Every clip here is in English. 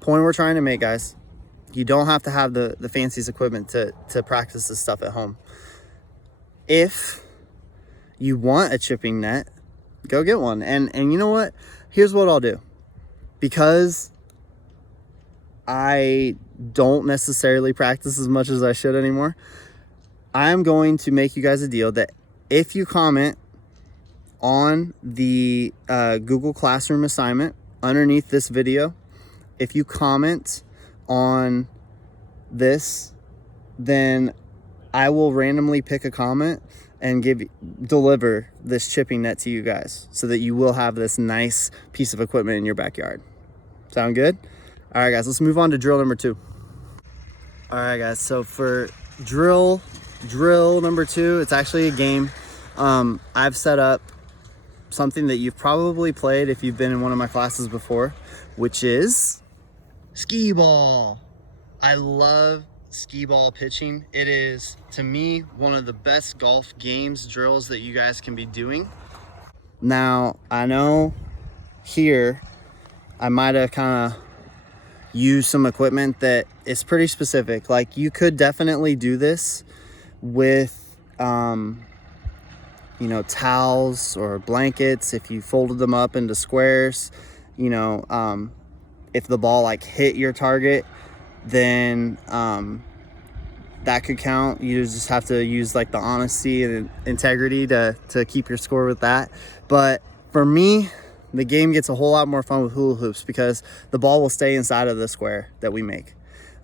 point we're trying to make, guys, you don't have to have the fanciest equipment to practice this stuff at home. If you want a chipping net, go get one. And you know what? Here's what I'll do. Because I don't necessarily practice as much as I should anymore, I'm going to make you guys a deal that if you comment on the Google Classroom assignment underneath this video, if you comment on this, then I will randomly pick a comment and deliver this chipping net to you guys so that you will have this nice piece of equipment in your backyard. Sound good? All right, guys, let's move on to drill number 2. All right, guys, so for drill number 2, it's actually a game. I've set up something that you've probably played if you've been in one of my classes before, which is skee ball. I love skee ball pitching. It is, to me, one of the best golf games, drills that you guys can be doing. Now, I know here I might have kind of used some equipment that is pretty specific. Like, you could definitely do this with you know, towels or blankets if you folded them up into squares. You know, if the ball like hit your target, then that could count. You just have to use like the honesty and integrity to keep your score with that. But for me, the game gets a whole lot more fun with hula hoops because the ball will stay inside of the square that we make.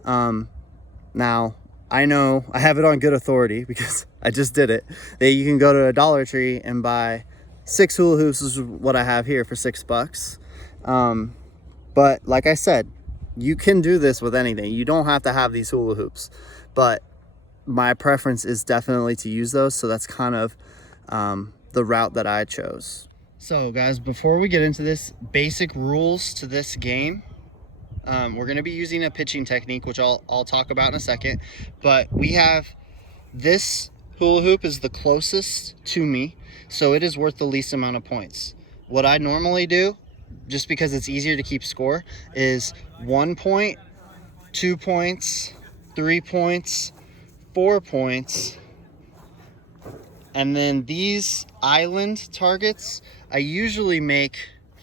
Now, I know I have it on good authority because I just did it, that you can go to a Dollar Tree and buy 6 hula hoops, is what I have here, for $6. But like I said, you can do this with anything. You don't have to have these hula hoops, but my preference is definitely to use those. So that's kind of the route that I chose. So guys, before we get into this, basic rules to this game. We're going to be using a pitching technique, which I'll talk about in a second. But we have this hula hoop is the closest to me, so it is worth the least amount of points. What I normally do, just because it's easier to keep score, is 1 point, 2 points, 3 points, 4 points. And then these island targets, I usually make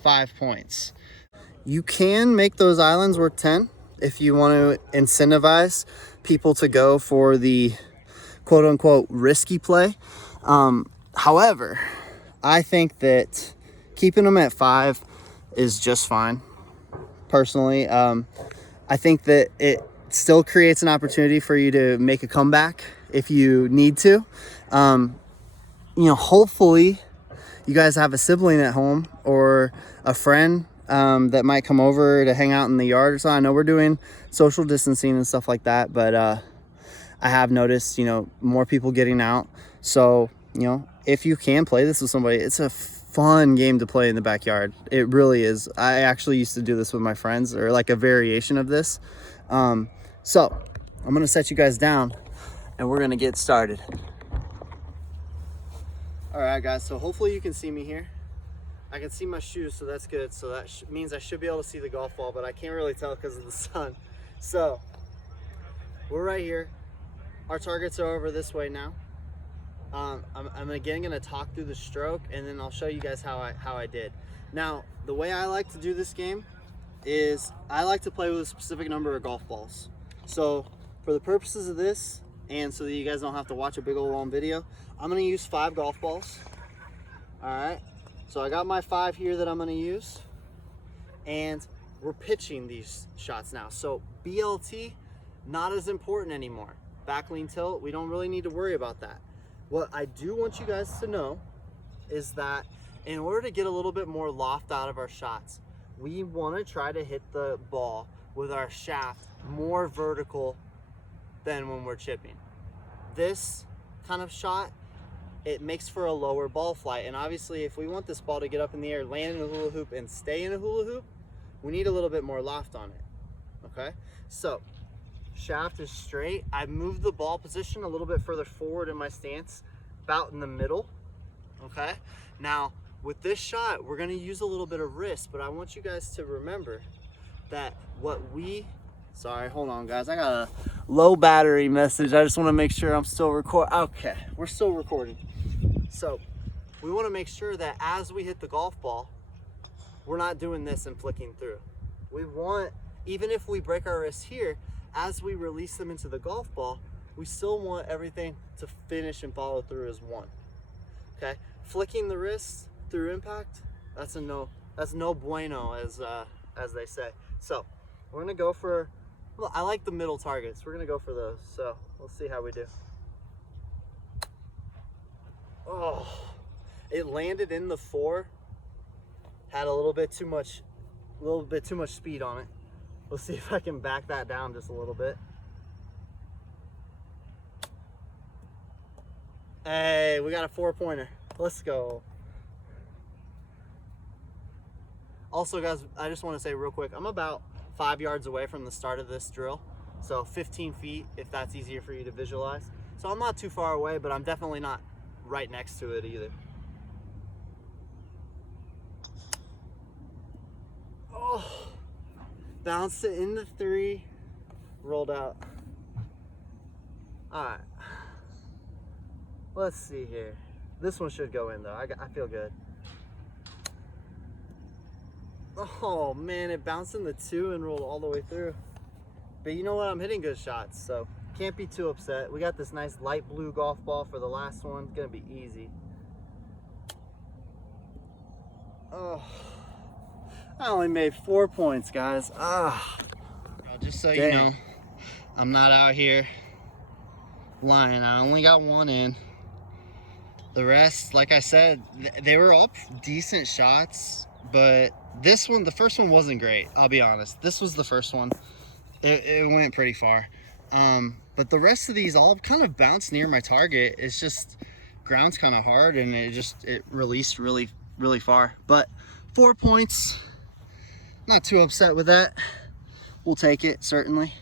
5 points. You can make those islands worth 10 if you want to incentivize people to go for the quote unquote risky play. However, I think that keeping them at 5 is just fine. Personally, I think that it still creates an opportunity for you to make a comeback if you need to. You know, hopefully you guys have a sibling at home or a friend that might come over to hang out in the yard or so. I know we're doing social distancing and stuff like that, but I have noticed, you know, more people getting out. So, you know, if you can play this with somebody, it's a fun game to play in the backyard. It really is. I actually used to do this with my friends, or like a variation of this. So I'm going to set you guys down and we're going to get started. All right, guys. So hopefully you can see me here. I can see my shoes, so that's good. So that means I should be able to see the golf ball, but I can't really tell because of the sun. So we're right here. Our targets are over this way now. I'm again going to talk through the stroke, and then I'll show you guys how I did. Now, the way I like to do this game is I like to play with a specific number of golf balls. So for the purposes of this, and so that you guys don't have to watch a big old long video, I'm going to use 5 golf balls. All right. So I got my 5 here that I'm going to use, and we're pitching these shots now. So BLT, not as important anymore. Back lean tilt, we don't really need to worry about that. What I do want you guys to know is that in order to get a little bit more loft out of our shots, we want to try to hit the ball with our shaft more vertical than when we're chipping. This kind of shot, it makes for a lower ball flight. And obviously, if we want this ball to get up in the air, land in a hula hoop, and stay in a hula hoop, we need a little bit more loft on it, okay? So, shaft is straight. I moved the ball position a little bit further forward in my stance, about in the middle, okay? Now, with this shot, we're gonna use a little bit of wrist, but I want you guys to remember, that sorry, hold on guys, I got a low battery message. I just want to make sure I'm still recording. Okay, we're still recording. So we want to make sure that as we hit the golf ball, we're not doing this and flicking through. We want, even if we break our wrists here, as we release them into the golf ball, we still want everything to finish and follow through as one. Okay, flicking the wrists through impact, that's no bueno, as they say. So we're gonna go for, well, I like the middle targets. We're gonna go for those. So we'll see how we do. Oh, it landed in the 4. Had a little bit too much speed on it. We'll see if I can back that down just a little bit. Hey, we got a 4-pointer. Let's go. Also, guys, I just want to say real quick, I'm about 5 yards away from the start of this drill. So 15 feet, if that's easier for you to visualize. So I'm not too far away, but I'm definitely not right next to it either. Oh, bounced it in the 3, rolled out. All right, let's see here. This one should go in though. I feel good. Oh man, it bounced in the 2 and rolled all the way through. But you know what? I'm hitting good shots, so can't be too upset. We got this nice light blue golf ball for the last one. It's gonna be easy. Oh, I only made 4 points, guys. Just so you know, I'm not out here lying. I only got 1 in. The rest, like I said, they were all decent shots, but this one, the first one wasn't great. I'll be honest. This was the first one. It went pretty far. But the rest of these all kind of bounced near my target. It's just ground's kind of hard and it released really, really far. But 4 points, not too upset with that. We'll take it, certainly.